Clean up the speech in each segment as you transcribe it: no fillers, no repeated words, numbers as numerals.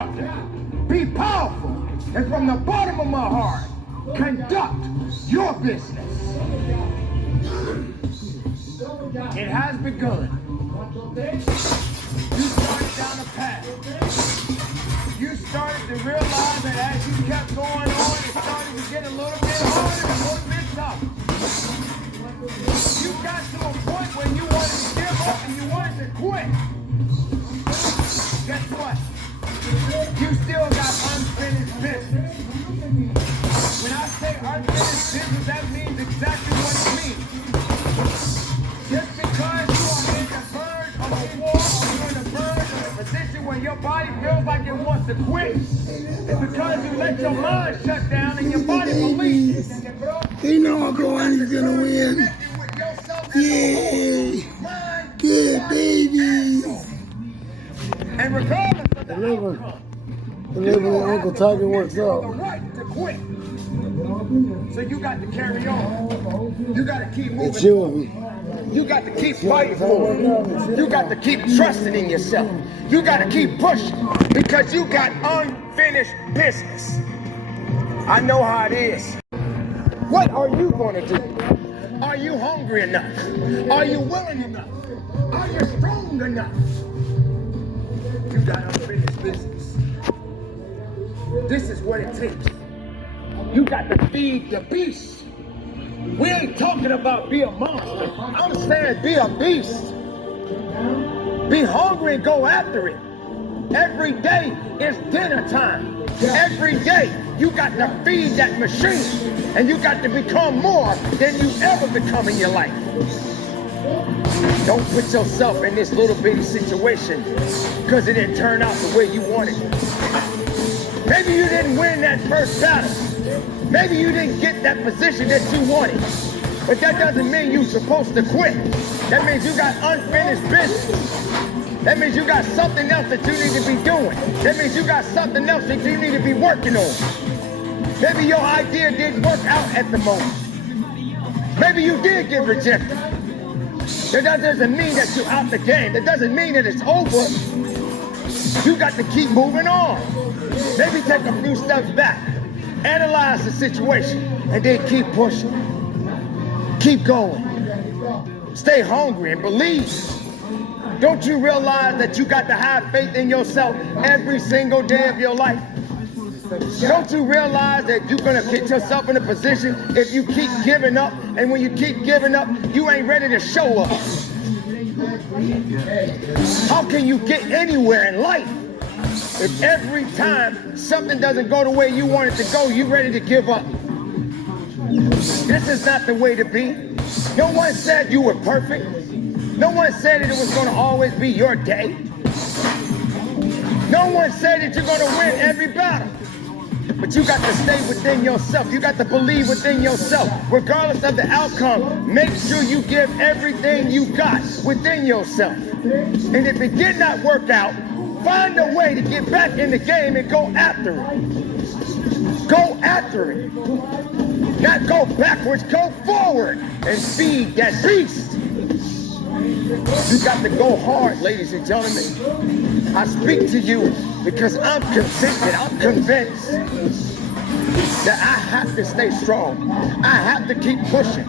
Be powerful, and from the bottom of my heart, conduct your business. It has begun. You started down a path. You started to realize that as you kept going on, it started to get a little bit harder, a little bit tough. You got to a point where you wanted to give up and you wanted to quit. Guess what? You still got unfinished business. When I say unfinished business, that means exactly what it means. Just because you are in the verge of a war or you're in the verge of a position where your body feels like it wants to quit, it's because you let your mind shut down and your body believes. You know Uncle Ronnie's gonna win. Yay! Good baby! And regardless of the Deliver Uncle Tiger works out. the right to quit. So you got to carry on. You got to keep moving. It's you. You got to keep fighting for it. You got to keep trusting in yourself. You got to keep pushing because you got unfinished business. I know how it is. What are you going to do? Are you hungry enough? Are you willing enough? Are you strong enough? You got unfinished business. This is what it takes. You got to feed the beast. We ain't talking about be a monster. I'm saying be a beast. Be hungry and go after it. Every day is dinner time. Every day you got to feed that machine. And you got to become more than you ever become in your life. Don't put yourself in this little bitty situation because it didn't turn out the way you wanted. Maybe you didn't win that first battle. Maybe you didn't get that position that you wanted. But that doesn't mean you're supposed to quit. That means you got unfinished business. That means you got something else that you need to be doing. That means you got something else that you need to be working on. Maybe your idea didn't work out at the moment. Maybe you did get rejected. That doesn't mean that you're out the game. That doesn't mean that it's over. You got to keep moving on. Maybe take a few steps back. Analyze the situation and then keep pushing. Keep going. Stay hungry and believe. Don't you realize that you got to have faith in yourself every single day of your life? Don't you realize that you're going to get yourself in a position if you keep giving up, and when you keep giving up, you ain't ready to show up? How can you get anywhere in life if every time something doesn't go the way you want it to go, you're ready to give up? This is not the way to be. No one said you were perfect. No one said that it was going to always be your day. No one said that you're going to win every battle. But you got to stay within yourself. You got to believe within yourself. Regardless of the outcome, make sure you give everything you got within yourself. And if it did not work out, find a way to get back in the game and go after it. Go after it. Not go backwards, go forward and feed that beast. You got to go hard, ladies and gentlemen. I speak to you because I'm convicted, I'm convinced that I have to stay strong. I have to keep pushing.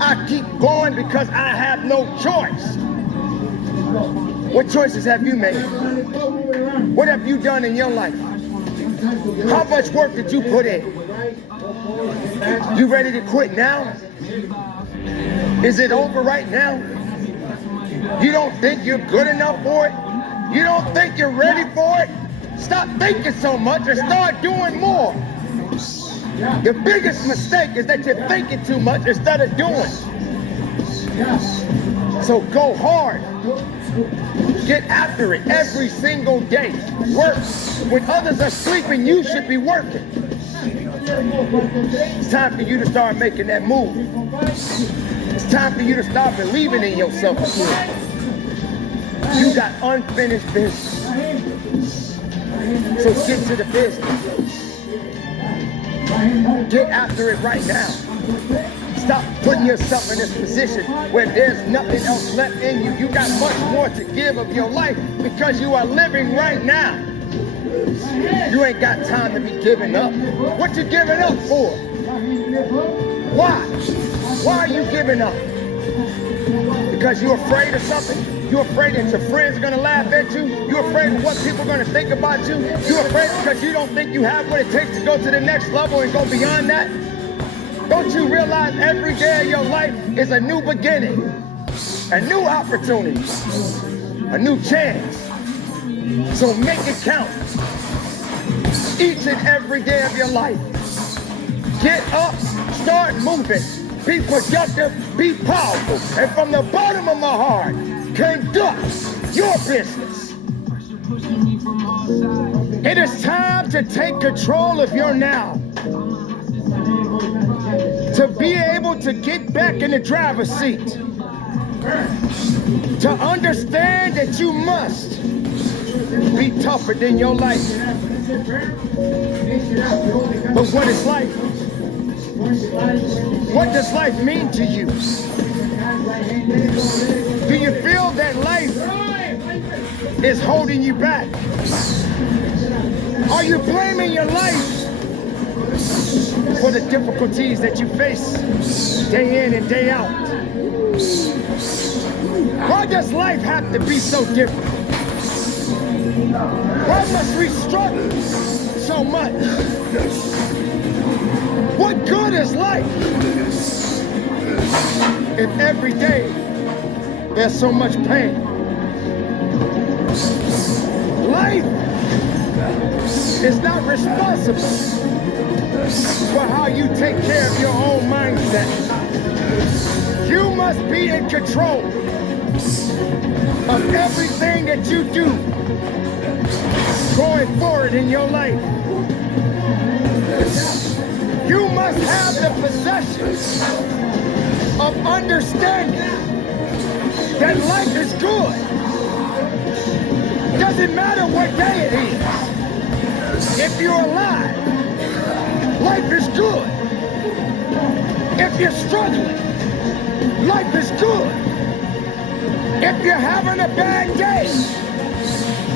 I keep going because I have no choice. What choices have you made? What have you done in your life? How much work did you put in? You ready to quit now? Is it over right now? You don't think you're good enough for it? You don't think you're ready for it? Stop thinking so much and start doing more. The biggest mistake is that you're thinking too much instead of doing. So go hard. Get after it every single day. Work. When others are sleeping, you should be working. It's time for you to start making that move. It's time for you to start believing in yourself again. You got unfinished business. So get to the business. Get after it right now. Stop putting yourself in this position where there's nothing else left in you. You got much more to give of your life because you are living right now. You ain't got time to be giving up. What you giving up for? Why? Why are you giving up? Because you're afraid of something? You're afraid that your friends are gonna laugh at you? You're afraid of what people are gonna think about you? You're afraid because you don't think you have what it takes to go to the next level and go beyond that? Don't you realize every day of your life is a new beginning, a new opportunity, a new chance? So make it count. Each and every day of your life. Get up, start moving, be productive, be powerful, and from the bottom of my heart, conduct your business. It is time to take control of your now. To be able to get back in the driver's seat. To understand that you must be tougher than your life. But what is life? What does life mean to you? Do you feel that life is holding you back? Are you blaming your life for the difficulties that you face day in and day out? Why does life have to be so different? Why must we struggle so much? What good is life if every day there's so much pain? Life is not responsible for how you take care of your own mindset. You must be in control of everything that you do going forward in your life. You must have the possession of understanding that life is good. Doesn't matter what day it is. If you're alive, life is good. If you're struggling, life is good. If you're having a bad day,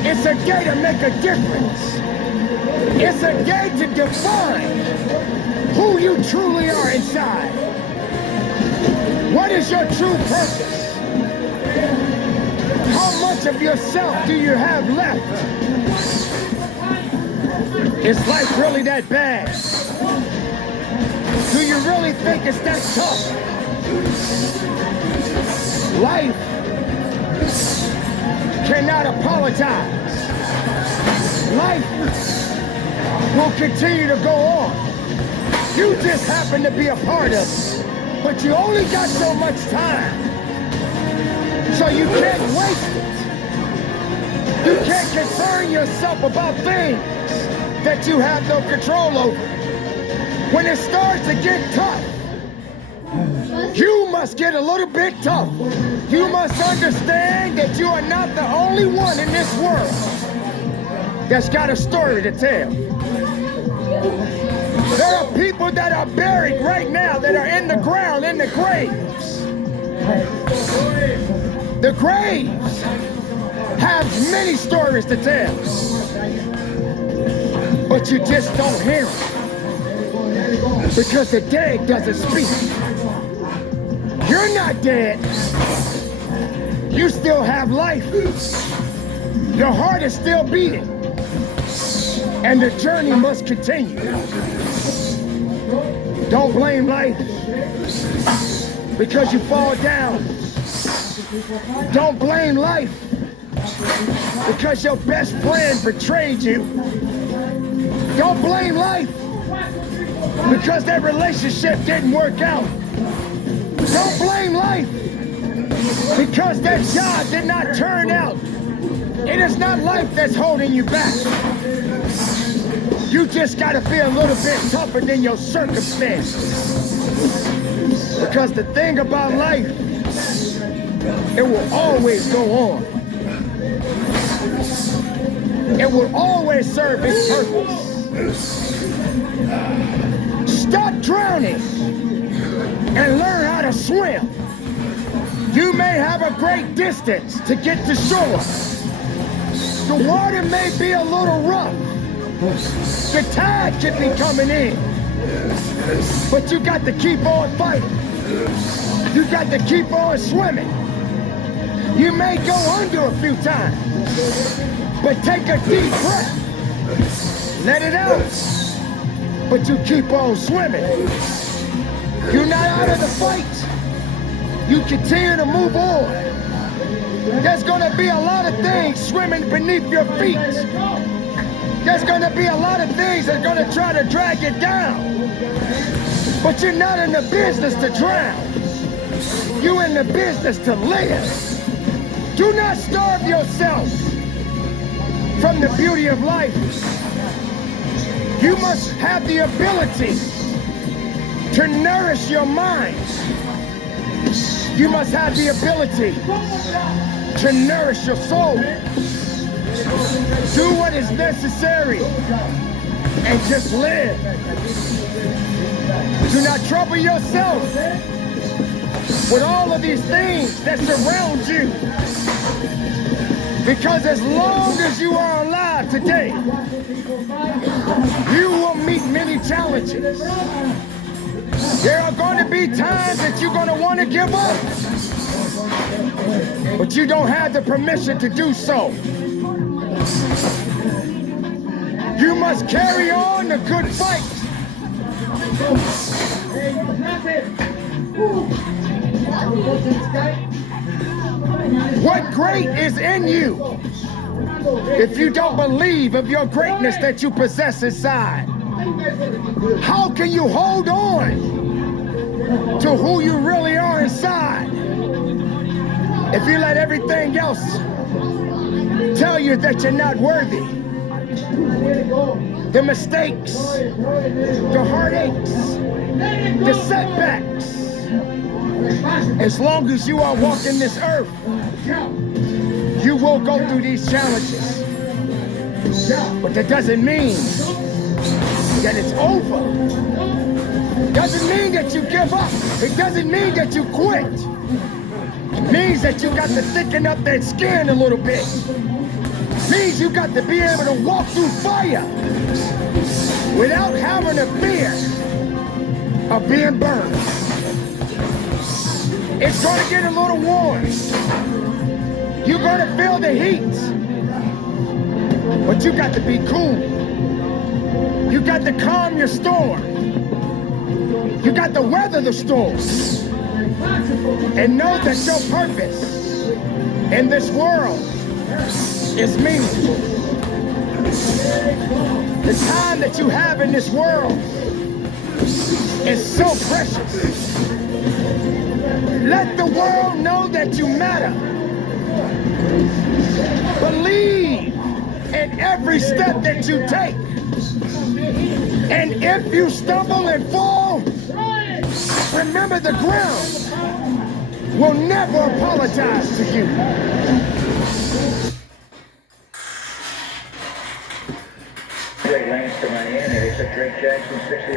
it's a day to make a difference. It's a day to define who you truly are inside. What is your true purpose? How much of yourself do you have left? Is life really that bad? Do you really think it's that tough? Life cannot apologize. Life will continue to go on. You just happen to be a part of it, but you only got so much time, so you can't waste it. You can't concern yourself about things that you have no control over. When it starts to get tough, you must get a little bit tough. You must understand that you are not the only one in this world that's got a story to tell. There are people that are buried right now that are in the ground, in the graves. The graves have many stories to tell, but you just don't hear them because the dead doesn't speak. You're not dead. You still have life. Your heart is still beating, and the journey must continue. Don't blame life because you fall down. Don't blame life because your best friend betrayed you. Don't blame life because that relationship didn't work out. Don't blame life because that job did not turn out. It is not life that's holding you back. You just gotta be a little bit tougher than your circumstances. Because the thing about life, it will always go on. It will always serve its purpose. Stop drowning and learn how to swim. You may have a great distance to get to shore. The water may be a little rough, The tide could be coming in. But you got to keep on fighting. You got to keep on swimming. You may go under a few times, but take a deep breath. Let it out. But you keep on swimming. You're not out of the fight. You continue to move on. There's gonna be a lot of things swimming beneath your feet. There's gonna be a lot of things that are gonna try to drag you down. But you're not in the business to drown. You're in the business to live. Do not starve yourself from the beauty of life. You must have the ability to nourish your mind. You must have the ability to nourish your soul. Do what is necessary and just live. Do not trouble yourself with all of these things that surround you. Because as long as you are alive today, you will meet many challenges. There are going to be times that you're going to want to give up, but you don't have the permission to do so. You must carry on the good fight. What great is in you if you don't believe of your greatness that you possess inside? How can you hold on to who you really are inside if you let everything else tell you that you're not worthy? The mistakes, the heartaches, the setbacks. As long as you are walking this earth, you will go through these challenges. But that doesn't mean that it's over. Doesn't mean that you give up. It doesn't mean that you quit. It means that you got to thicken up that skin a little bit. It means you got to be able to walk through fire without having the fear of being burned. It's going to get a little warm. You're going to feel the heat. But you got to be cool. You got to calm your storm. You got to weather the storm. And know that your purpose in this world is meaningful. The time that you have in this world is so precious. Let the world know that you matter. Believe in every step that you take. And if you stumble and fall, remember the ground will never apologize to you. Great Lanes to Miami. They took Drake Jackson 60.